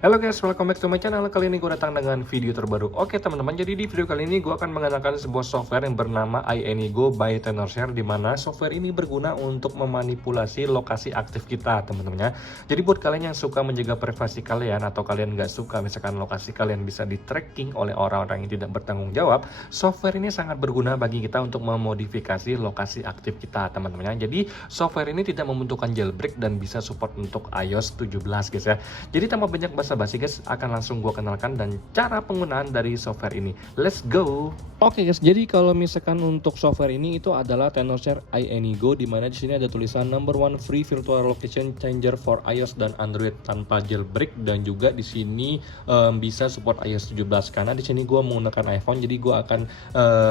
Halo guys, welcome back to my channel. Kali ini gue datang dengan video terbaru. Oke teman-teman, jadi di video kali ini gue akan mengenalkan sebuah software yang bernama iAnyGo by Tenorshare, di mana software ini berguna untuk memanipulasi lokasi aktif kita teman-teman ya. Jadi buat kalian yang suka menjaga privasi kalian, atau kalian nggak suka misalkan lokasi kalian bisa di tracking oleh orang-orang yang tidak bertanggung jawab, software ini sangat berguna bagi kita untuk memodifikasi lokasi aktif kita teman-teman ya. Jadi software ini tidak membutuhkan jailbreak dan bisa support untuk iOS 17 guys ya. Jadi tanpa banyak basa-basi guys, akan langsung gue kenalkan dan cara penggunaan dari software ini. Let's go. Oke guys, jadi kalau misalkan untuk software ini itu adalah Tenorshare iAnyGo, di mana di sini ada tulisan number one free virtual location changer for iOS dan Android tanpa jailbreak, dan juga di sini bisa support iOS 17. Karena di sini gue menggunakan iPhone, jadi gue akan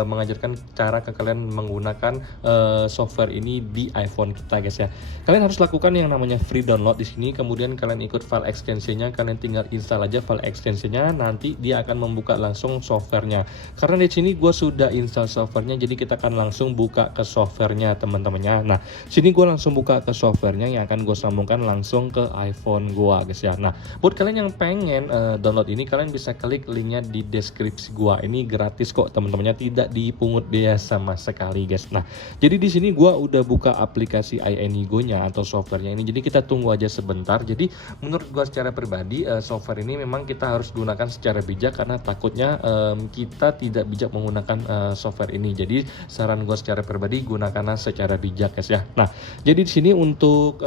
mengajarkan cara ke kalian menggunakan software ini di iPhone kita guys ya. Kalian harus lakukan yang namanya free download di sini, kemudian kalian ikut file extensionnya, kalian tinggal install aja file extensionnya, nanti dia akan membuka langsung softwarenya. Karena di sini gue sudah install softwarenya, jadi kita akan langsung buka ke softwarenya teman-temannya. Nah, sini gue langsung buka ke softwarenya yang akan gue sambungkan langsung ke iPhone gue guys ya. Nah, buat kalian yang pengen download ini, kalian bisa klik linknya di deskripsi gue. Ini gratis kok teman-temannya, tidak dipungut biaya sama sekali guys. Nah, jadi di sini gue udah buka aplikasi iAnyGo-nya atau softwarenya ini. Jadi kita tunggu aja sebentar. Jadi menurut gue secara pribadi, software ini memang kita harus gunakan secara bijak, karena takutnya kita tidak bijak menggunakan software ini. Jadi saran gue secara pribadi, gunakanlah secara bijak guys ya. Nah, jadi di sini untuk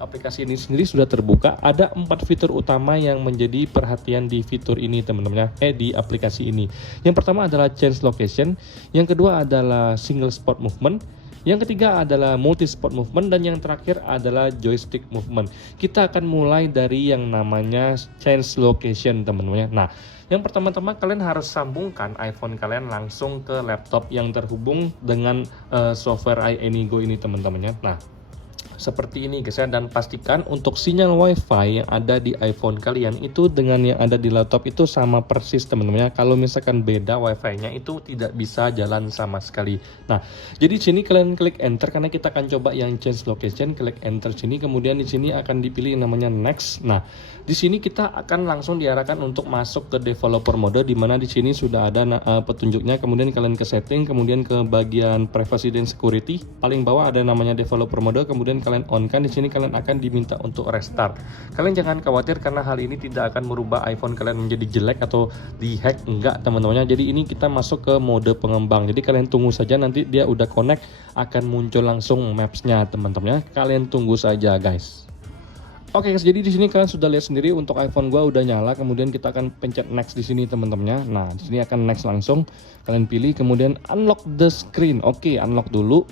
aplikasi ini sendiri sudah terbuka. Ada 4 fitur utama yang menjadi perhatian di fitur ini teman-teman ya, di aplikasi ini. Yang pertama adalah change location, yang kedua adalah single spot movement, yang ketiga adalah multi spot movement, dan yang terakhir adalah joystick movement. Kita akan mulai dari yang namanya change location teman-teman ya. Nah, yang pertama-tama kalian harus sambungkan iPhone kalian langsung ke laptop yang terhubung dengan software iAnyGo ini teman-teman ya. Nah, seperti ini guys ya, dan pastikan untuk sinyal wifi yang ada di iPhone kalian itu dengan yang ada di laptop itu sama persis teman-teman ya. Kalau misalkan beda wifi-nya itu tidak bisa jalan sama sekali. Nah, jadi sini kalian klik enter, karena kita akan coba yang change location. Klik enter sini, kemudian di sini akan dipilih yang namanya next. Nah, di sini kita akan langsung diarahkan untuk masuk ke developer mode, di mana di sini sudah ada petunjuknya. Kemudian kalian ke setting, kemudian ke bagian privacy dan security. Paling bawah ada namanya developer mode, kemudian kalian on kan. Di sini kalian akan diminta untuk restart. Kalian jangan khawatir, karena hal ini tidak akan merubah iPhone kalian menjadi jelek atau dihack, enggak teman-teman. Jadi ini kita masuk ke mode pengembang. Jadi kalian tunggu saja, nanti dia udah connect akan muncul langsung maps-nya teman-teman ya. Kalian tunggu saja guys. Oke guys, jadi di sini kalian sudah lihat sendiri untuk iPhone gua udah nyala. Kemudian kita akan pencet next di sini teman-temannya. Nah, di sini akan next langsung. Kalian pilih, kemudian unlock the screen. Oke, unlock dulu.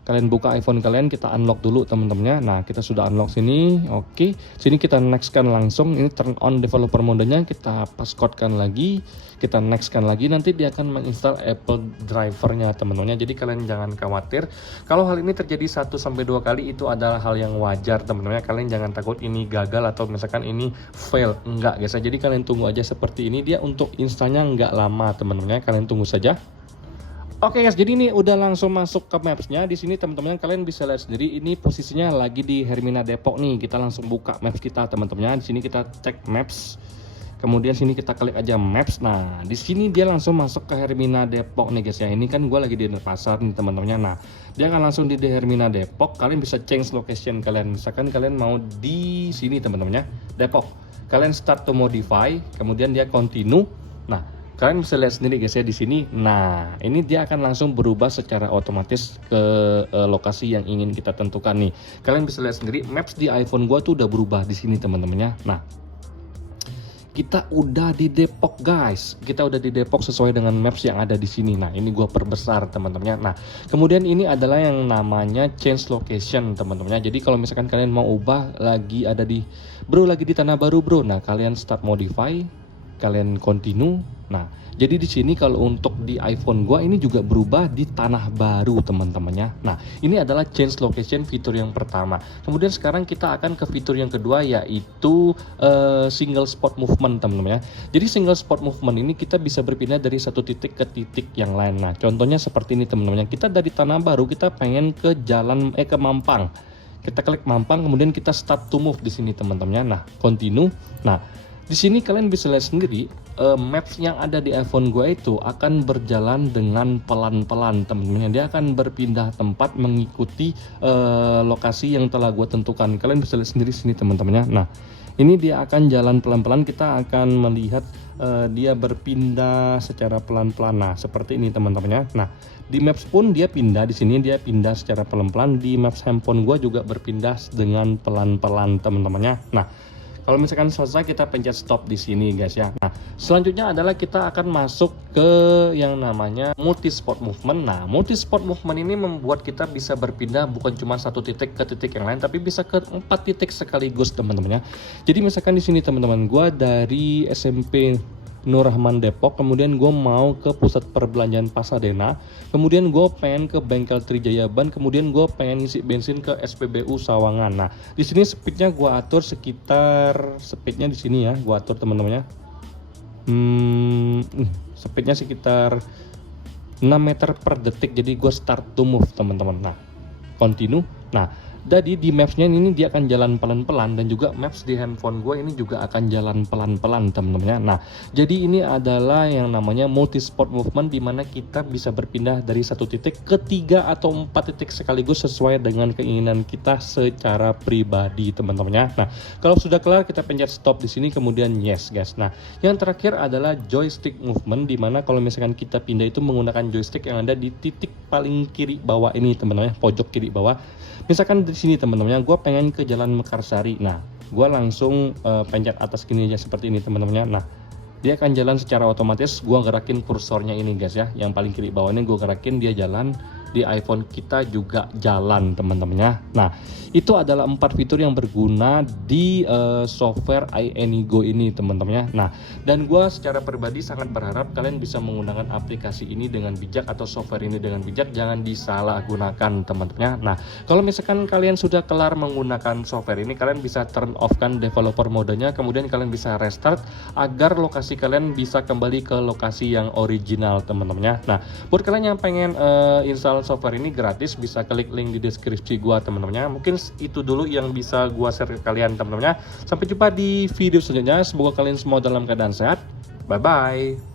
Kalian buka iPhone kalian, kita unlock dulu teman-temannya. Nah, kita sudah unlock sini. Oke, sini kita next kan langsung. Ini turn on developer modenya, kita passcode kan lagi, kita next kan lagi. Nanti dia akan menginstal Apple drivernya teman-temannya. Jadi kalian jangan khawatir. Kalau hal ini terjadi 1-2 kali, itu adalah hal yang wajar teman-temannya. Kalian jangan takut ini gagal atau misalkan ini fail, enggak guys. Jadi kalian tunggu aja seperti ini. Dia untuk installnya enggak lama teman-temannya. Kalian tunggu saja. Oke guys, jadi ini udah langsung masuk ke maps-nya. Di sini teman-teman kalian bisa lihat sendiri, ini posisinya lagi di Hermina Depok nih. Kita langsung buka maps kita teman-teman. Di sini kita cek maps. Kemudian sini kita klik aja maps. Nah, di sini dia langsung masuk ke Hermina Depok nih guys ya. Ini kan gue lagi di Denpasar nih teman-temannya. Nah, dia akan langsung di Hermina Depok. Kalian bisa change location kalian. Misalkan kalian mau di sini teman-temannya, Depok. Kalian start to modify, kemudian dia continue. Nah, kalian bisa lihat sendiri guys ya di sini. Nah, ini dia akan langsung berubah secara otomatis ke lokasi yang ingin kita tentukan nih. Kalian bisa lihat sendiri maps di iPhone gua tuh udah berubah di sini teman-temannya. Nah, kita udah di Depok guys. Kita udah di Depok sesuai dengan maps yang ada di sini. Nah, ini gua perbesar teman-temannya. Nah, kemudian ini adalah yang namanya change location teman-temannya. Jadi kalau misalkan kalian mau ubah, lagi ada di lagi di Tanah Baru bro. Nah, kalian start modify, kalian continue. Nah, jadi di sini kalau untuk di iPhone gua ini juga berubah di Tanah Baru teman-temannya. Nah, ini adalah change location fitur yang pertama. Kemudian sekarang kita akan ke fitur yang kedua, yaitu single spot movement teman-teman ya. Jadi single spot movement ini kita bisa berpindah dari satu titik ke titik yang lain. Nah, contohnya seperti ini teman-teman. Kita dari Tanah Baru kita pengen ke ke Mampang. Kita klik Mampang, kemudian kita start to move di sini teman-teman ya. Nah, continue. Nah, Di sini kalian bisa lihat sendiri, maps yang ada di iPhone gua itu akan berjalan dengan pelan-pelan teman-teman. Dia akan berpindah tempat mengikuti lokasi yang telah gua tentukan. Kalian bisa lihat sendiri sini teman-teman ya. Nah, ini dia akan jalan pelan-pelan. Kita akan melihat dia berpindah secara pelan-pelan. Nah, seperti ini teman-teman ya. Nah, di maps pun dia pindah, di sini dia pindah secara pelan-pelan. Di maps handphone gua juga berpindah dengan pelan-pelan teman-teman ya. Nah, kalau misalkan selesai kita pencet stop di sini guys ya. Nah, selanjutnya adalah kita akan masuk ke yang namanya multi spot movement. Nah, multi spot movement ini membuat kita bisa berpindah bukan cuma satu titik ke titik yang lain, tapi bisa ke 4 titik sekaligus teman-teman ya. Jadi misalkan di sini teman-teman, gua dari SMP Nur Rahman Depok, kemudian gue mau ke pusat perbelanjaan Pasadena, kemudian gue pengen ke bengkel Trijaya Ban, kemudian gue pengen ngisi bensin ke SPBU Sawangan. Nah, di sini speednya gue atur sekitar, speednya di sini ya, gue atur teman-temannya. Speednya sekitar 6 meter per detik, jadi gue start to move teman-teman. Nah, continue. Nah, jadi di mapsnya ini dia akan jalan pelan-pelan, dan juga maps di handphone gue ini juga akan jalan pelan-pelan teman-teman. Nah, jadi ini adalah yang namanya multi spot movement, di mana kita bisa berpindah dari satu titik ke 3 atau 4 titik sekaligus sesuai dengan keinginan kita secara pribadi teman-teman. Nah, kalau sudah kelar kita pencet stop di sini, kemudian yes guys. Nah, yang terakhir adalah joystick movement, di mana kalau misalkan kita pindah itu menggunakan joystick yang ada di titik paling kiri bawah ini teman-teman, pojok kiri bawah. Misalkan di sini teman-teman, gue pengen ke Jalan Mekarsari. Nah, gue langsung pencet atas gini aja seperti ini teman-teman. Nah, dia akan jalan secara otomatis. Gue gerakin kursornya ini guys ya, yang paling kiri bawah ini gue gerakin, dia jalan. Di iPhone kita juga jalan teman-temannya. Nah, itu adalah 4 fitur yang berguna di software iAnyGo ini teman-temannya. Nah, dan gue secara pribadi sangat berharap kalian bisa menggunakan aplikasi ini dengan bijak, atau software ini dengan bijak, jangan disalahgunakan teman-temannya. Nah, kalau misalkan kalian sudah kelar menggunakan software ini, kalian bisa turn off kan developer modenya, kemudian kalian bisa restart agar lokasi kalian bisa kembali ke lokasi yang original teman-temannya. Nah, buat kalian yang pengen install software ini gratis, bisa klik link di deskripsi gua teman-temannya. Mungkin itu dulu yang bisa gua share ke kalian teman-temannya. Sampai jumpa di video selanjutnya, semoga kalian semua dalam keadaan sehat. Bye bye.